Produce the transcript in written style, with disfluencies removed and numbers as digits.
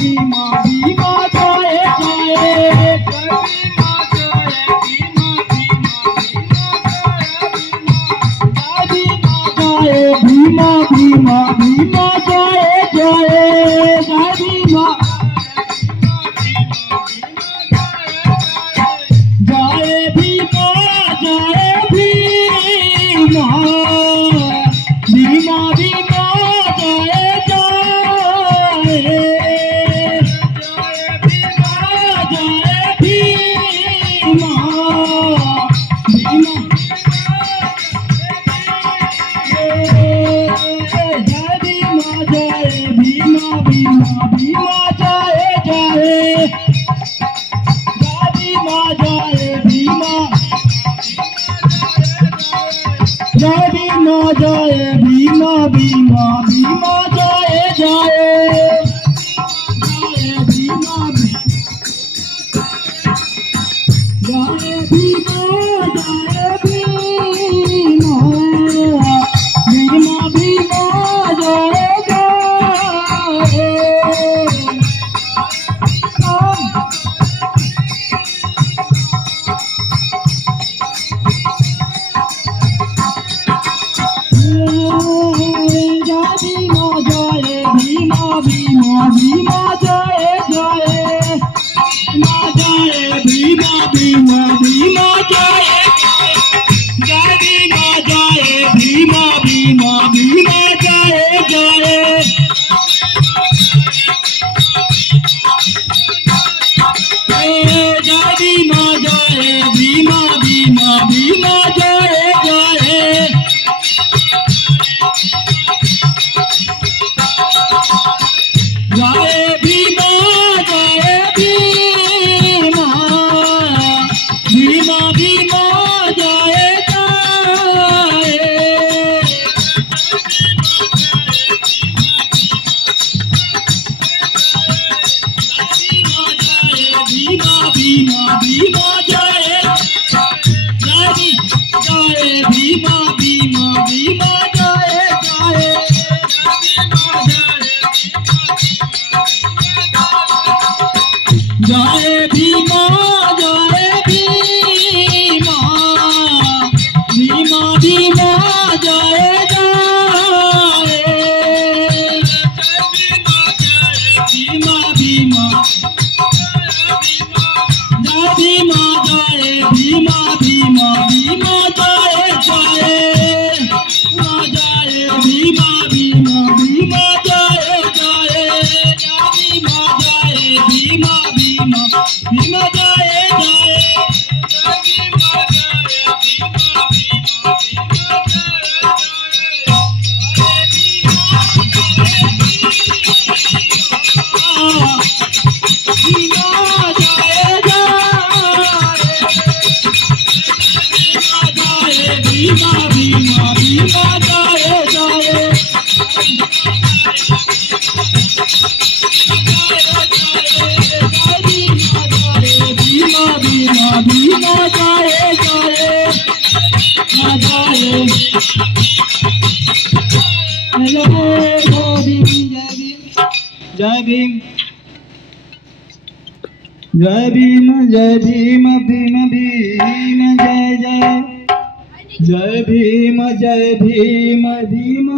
Bhima Bhima Jai Jai Bhima Bhima Bhima Jai Jai Jai Bhima Jai Bhima Jai Bhima Bhima Bhima Jai Jai Jai Bhima Bhima Jai Bhima Bhima Bhima Jai Jai Bhima Jai Bhima Jai Bhima Jai Bhima Bhima Bhima Jai Jai Jai Bhima Jai Bhima Jai Bhima Bhima Bhima Jai Jai Bhima Bhima Bhima Jai Jai Bhima Bhima Bhima Jai Jai Bhima Jai Bhima Bhima Bhima Jai Jai Jai Bhima Jai Bhima Bhima Bhima Jai Jai Jai Bhima Jai Bhima Bhima Bhima Jai Jai Bhima Bhima Bhima Jai Jai Bhima Bhima Bhima Jai Jai Jai Bhima Jai Bhima Bhima Bhima Jai Jai Bhima Bhima Jai Bhima Jai Bhima Bhima Bhima Jai Jai Jai Bhima Bhima Bhima Jai Jai Bhima Jai Bhima Bhima Bhima Jai Jai Bhima Bhima Bhima Jai Jai Bhima Bhima Bhima Jai Jai Jai Bhim Jai Bhim Jai Bhim Bhim Bhim Jai Jai Jai Bhim Bhim